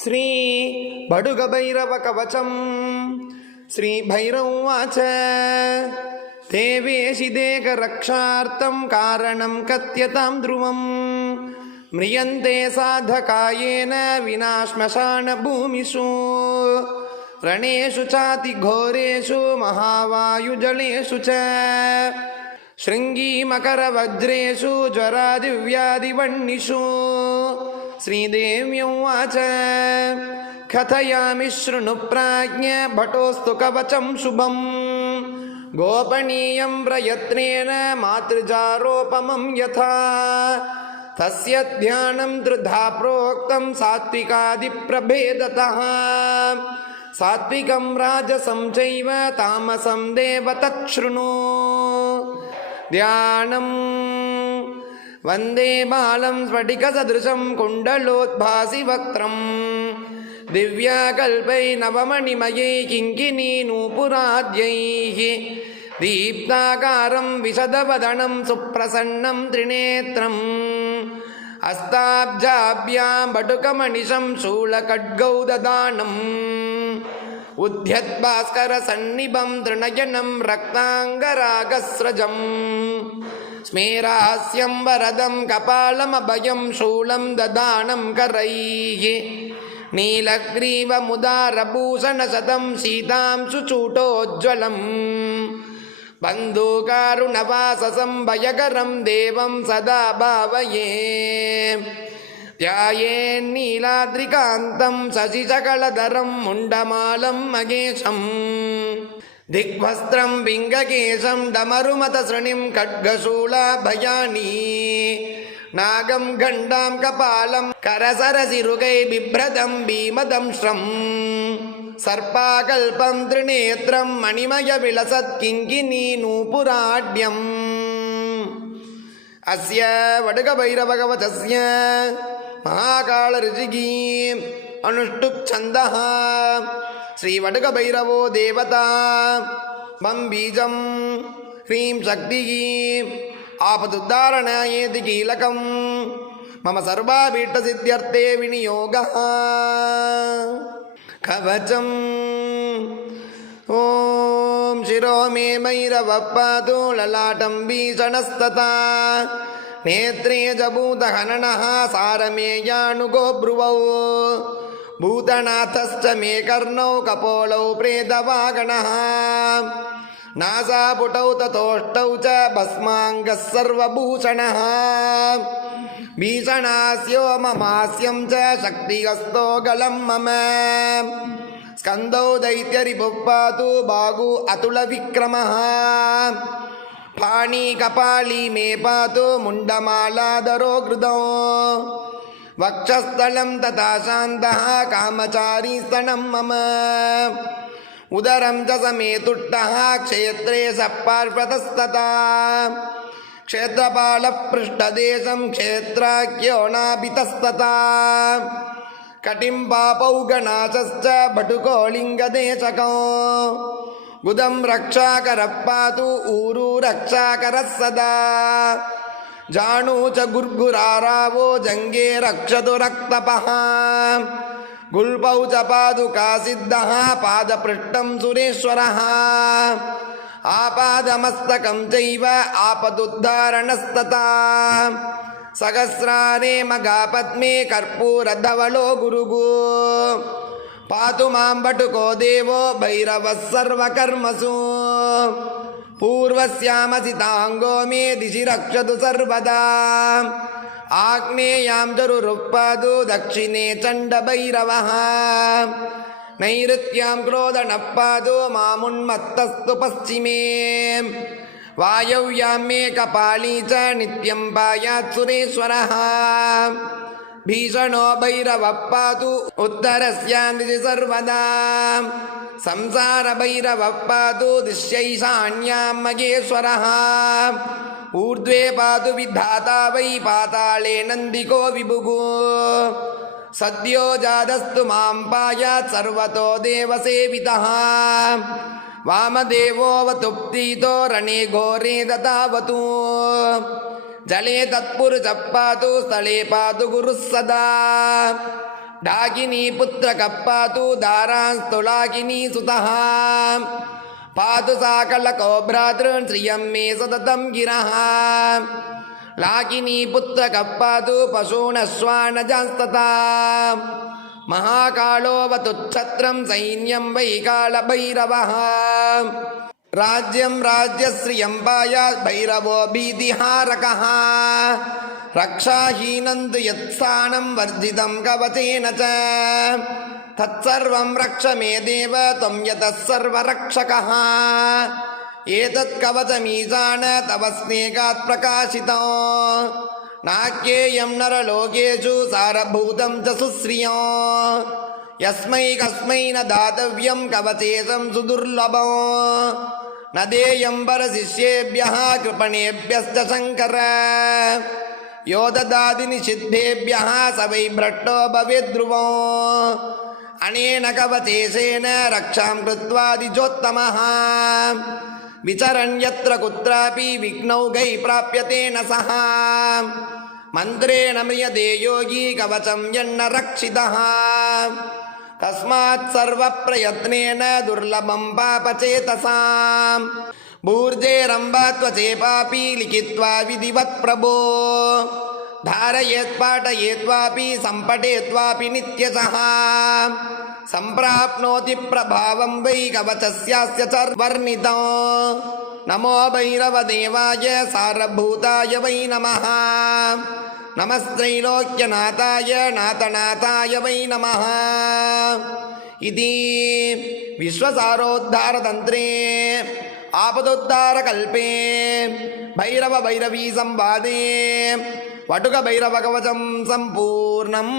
ಶ್ರೀ ಬಡುಗ ಭೈರವ ಕವಚಂ ಶ್ರೀ ಭೈರವಾಚ ದೇವೇಶಿದೇಕ ರಕ್ಷಾರ್ಥಂ ಕಾರಣಂ ಕಥ್ಯತಾಂ ಧ್ರುವಂ ಮ್ರಿಯಂತೆ ಸಾಧಕಾಯೇನ ವಿನಾ ಶ್ಮಶಾನ ಭೂಮಿಷು ರಣೇಷು ಚಾತಿ ಘೋರೇಷು ಮಹಾವಾಯುಜಲೇಷು ಚ ಶೃಂಗೀ ಮಕರ ವಜ್ರೇಷು ಜ್ವರಾದಿವ್ಯಾದಿವನ್ನಿಷು ಶ್ರೀದೇವ್ಯೌವಾಚ ಕಥಯಾಮಿ ಶೃಣು ಪ್ರಾಜ್ಞ ಭಟೋಸ್ತು ಕವಚಂ ಶುಭಂ ಗೋಪನೀಯಂ ಪ್ರಯತ್ನೇನ ಮಾತೃಜಾರೋಪಮಂ ಯಥಾ ತಸ್ಯ ಧ್ಯಾನಂ ತ್ರಿಧಾ ಪ್ರೋಕ್ತಂ ಸಾತ್ವಿಕಾದಿಪ್ರಭೇದತಃ ಸಾತ್ವಿಕಂ ರಾಜಸಂ ಚೈವ ತಾಮಸಂ ದೇವ ತಚ್ಛೃಣು ಧ್ಯಾನಂ ವಂದೇ ಬಾಲಂ ಸ್ಫಟಿಕಸದೃಶಂ ಕುಂಡಲೋದ್ಭಾಸಿ ವಕ್ತ್ರಂ ದಿವ್ಯಾಕಲ್ಪೈ ನವಮಣಿಮಯೈ ಕಿಂಕಿಣೀ ನೂಪುರಾದ್ಯೈಃ ದೀಪ್ತಾಕಾರಂ ವಿಶದವದನಂ ಸುಪ್ರಸನ್ನಂ ತ್ರಿನೇತ್ರಂ ಹಸ್ತಾಬ್ಜಾಭ್ಯಾಂ ಬಟುಕಮಣಿಷಂ ಶೂಲಖಡ್ಗೌ ದದಾನಂ ಉದ್ಯದ್ಭಾಸ್ಕರ ಸನ್ನಿಭಂ ತೃಣಯನಂ ರಕ್ತಾಂಗರಾಗಸ್ರಜಂ ಸ್ಮೇರಾಸ್ಯಂ ವರದಂ ಕಪಾಲಮಭಯಂ ಶೂಲಂ ದದಾನಂ ಕರೈಃ ನೀಲಗ್ರೀವಮುದಾರಭೂಷಣಶತಂ ಶೀತಾಂಶುಚೂಟೋಜ್ವಲಂ ಬಂಧೂಕಾರುಣವಾಸಸಂ ಭಯಕರಂ ದೇವಂ ಸದಾ ಭಾವಯೇ ಧ್ಯಾಯೇನ್ನೀಲಾದ್ರಿಕಾಂತಂ ಶಶಿಶಕಲಧರಂ ಮುಂಡಮಾಲಂ ಮಗೇಶಂ ದಿಗ್ವಸ್ತ್ರಂ ಪಿಂಗಕೇಶಂ ಡಮರುಮತಸೃಣಿಂ ಖಡ್ಗಶೂಲಾಭಯಾನಿ ನಾಗಂ ಗಂಡಾಂ ಕಪಾಲಂ ಕರಸರಸಿರುಗೈ ಬಿಭ್ರದಂ ಭೀಮದಂಶ್ರಂ ಸರ್ಪಾಕಲ್ಪಂ ತ್ರಿನೇತ್ರಂ ಮಣಿಮಯ ವಿಳಸತ್ ಕಿಂಕಿಣೀ ನೂಪುರಾಢ್ಯಂ ಅಸ್ಯ ವಡುಗಭೈರವಕವಚಸ್ಯ ಮಹಾಕಾಳ ಋಷಿಗೀ ಅನುಷ್ಠುಪ್ ಛಂದಃ ಶ್ರೀ ವಡುಗಭೈರವೋ ದೇವತಾ ಮಂ ಬೀಜಂ ಹ್ರೀಂ ಶಕ್ತಿಃ ಆಪದುದ್ಧಾರಣಾಯೇತಿ ಕೀಲಕಂ ಮಮ ಸರ್ವಾಭೀಷ್ಟಸಿದ್ಧ್ಯರ್ಥೇ ವಿನಿಯೋಗಃ ಕವಚಂ ಓಂ ಶಿರೋ ಮೇ ಭೈರವಃ ಪಾತು ಲಲಾಟಂ ಭೀಷಣಸ್ತಥಾ ನೇತ್ರೇ ಚ ಭೂತಹನನಃ ಸಾರಮೇಯಾನುಗೋ ಭ್ರುವೌ ಭೂತನಾಥಶ್ಚ ಮೇ ಕರ್ಣೌ ಕಪೋಲೌ ಪ್ರೇತವಾಗಣಃ ನಾಸಾಪುಟೌ ತತೋಷ್ಟೌ ಚ ಭಸ್ಮಾಂಗಃ ಸರ್ವಭೂಷಣಃ ಭೀಷಣಾಸ್ಯೋ ಮಮಾಸ್ಯಂ ಚ ಶಕ್ತಿಗಸ್ತೋ ಗಲಂ ಮಮ ಸ್ಕಂದೌ ದೈತ್ಯರಿಪುಃ ಪಾತು ಬಾಹು ಅತುಲವಿಕ್ರಮಃ ಪಾಣಿ ಕಪಾಲಿ ಮೇ ಪಾತು ಮುಂಡಮಾಲಾಧರೋ ಹೃದೋ ವಕ್ಷಸ್ಥಳಂ ತಥಾ ಶಾಂತಃ ಕಾಮಚಾರಿ ಸ್ತನಂ ಮಮ ಉದರಂ ಚ ಸಮೇ ತುಟ್ಟಃ ಕ್ಷೇತ್ರೇ ಸಪಾರ್ಶ್ವತಸ್ತಥಾ ಕ್ಷೇತ್ರಪಾಲಃ ಪೃಷ್ಠದೇಶಂ ಕ್ಷೇತ್ರಾಖ್ಯೋ ನಾಭಿತಸ್ತಥಾ ಕಟಿಂ ಪಾಪೌಗಣಾಶಶ್ಚ ಭಟುಕೋ ಲಿಂಗದೇಶಕೋ ಗುದಂ ರಕ್ಷಾಕರಃ ಪಾತು ಊರು ರಕ್ಷಾಕರಃ ಸದಾ ಜಾಣು ಚ ಗುರ್ಗುರಾರಾವೋ ಜಂಘೆ ರಕ್ಷತು ರಕ್ತಪಃ ಗುಲ್ಪೌ ಚ ಪಾದುಕಾ ಸಿದ್ಧಃ ಪಾದಪೃಷ್ಠಂ ಸುರೇಶ್ವರಃ ಆಪಾದಮಸ್ತಕಂ ಚೈವ ಆಪದುದ್ಧಾರಣಸ್ತಥಾ ಸಹಸ್ರಾರೇ ಮಗಾಪದ್ಮೇ ಕರ್ಪೂರಧವಳೋ ಗುರುಗು ಪಾತು ಮಾಂ ಬಟುಕೋ ದೇವೋ ಭೈರವಃ ಸರ್ವಕರ್ಮಸು ಪೂರ್ವಸ್ಯಾಮಸಿತಾಂಗೋ ಮೇ ದಿಶಿ ರಕ್ಷತು ಸರ್ವದಾ ಆಗ್ನೇಯಾಂ ಜರುರುಪ್ಪಾದು ದಕ್ಷಿಣೇ ಚಂಡಭೈರವಃ ನೈಋತ್ಯಾಂ ಕ್ರೋಧನಃ ಪಾದು ಮಾಮುನ್ಮತ್ತಸ್ತು ಪಶ್ಚಿಮೇ ವಾಯವ್ಯಾಂ ಮೇ ಕಪಾಲಿ ಚ ನಿತ್ಯಂ ಪಾಯಾತ್ ಸುರೇಶ್ವರಃ ಭೀಷಣೋ ಭೈರವಃ ಪಾತು ಉತ್ತರಸ್ಯಾಂ ದಿಶಿ ಸರ್ವದಾ ಸಂಸಾರ ಭೈರವಃ ಪಾತು ದಿಶ್ಯೈಶಾನ್ಯಾಂ ಮಗೇಶ್ವರಃ ಊರ್ಧ್ವೇ ಪಾತು ವಿಧಾತಾ ವೈ ಪಾತಾಳೇ ನಂದಿಕೋ ವಿಭುಗು ಸದ್ಯೋ ಜಾತಸ್ತು ಮಾಂ ಪಾಯಾತ್ ಸರ್ವತೋ ದೇವಸೇವಿತಃ ವಾಮದೇವೋವತು ಪ್ರೀತೋ ರಣೇ ಘೋರೇ ದತಾವತು ಜಲೇ ತತ್ಪುರುಷಃ ಪಾತು ಸ್ಥಳೇ ಪಾತು ಗುರುಃ ಸದಾ डाकिनी पुत्रकः पातु दारांस्तुलाकिनी सुतः पातु साकलको भ्रातॄन् श्रियं मे सततं गिरः लाकिनी पुत्रकः पातु पशूनश्वानजांस्तथा महाकालोऽवतु छत्रं सैन्यं वै कालभैरवः राज्यं राज्यश्रियं पायात् भैरवो भीतिहारकः रक्षाहीनं तु यत्स्थानं वर्जितं कवचेन च तत्सर्वं रक्ष मे देव त्वं यतः सर्वरक्षकः एतत् कवचमीशान तव स्नेहात् प्रकाशितो नाक्येयं नरलोकेषु सारभूतं च सुश्रियो यस्मै कस्मै न दातव्यं कवचेशं सुदुर्लभो न देयं परशिष्येभ्यः कृपणेभ्यश्च शङ्कर यो ददाति निषिद्धेभ्यः स वै भ्रष्टो भवेद्ध्रुवो अनेन कवचेशेन रक्षां कृत्वा द्विजोत्तमः विचरन् यत्र कुत्रापि विघ्नौघैः प्राप्यते न सः मन्त्रेण म्रियते योगी कवचं यन्न रक्षितः तस्मात् सर्वप्रयत्नेन दुर्लभं पापचेतसाम् भूर्जेरम्बा त्वचेपापि लिखित्वा विधिवत् प्रभो धारयेत् पाठयेत्वापि सम्पठेत्वापि नित्यशः सम्प्राप्नोति प्रभावं वै कवचस्यास्य च वर्णितो नमो भैरवदेवाय सारभूताय वै नमः नमस्त्रैलोक्यनाथाय नाथनाथाय वै नमः इति विश्वसारोद्धारतन्त्रे आपदोद्धारकल्पे भैरवी संवादे वटुक भैरव कवचं सम्पूर्णम्।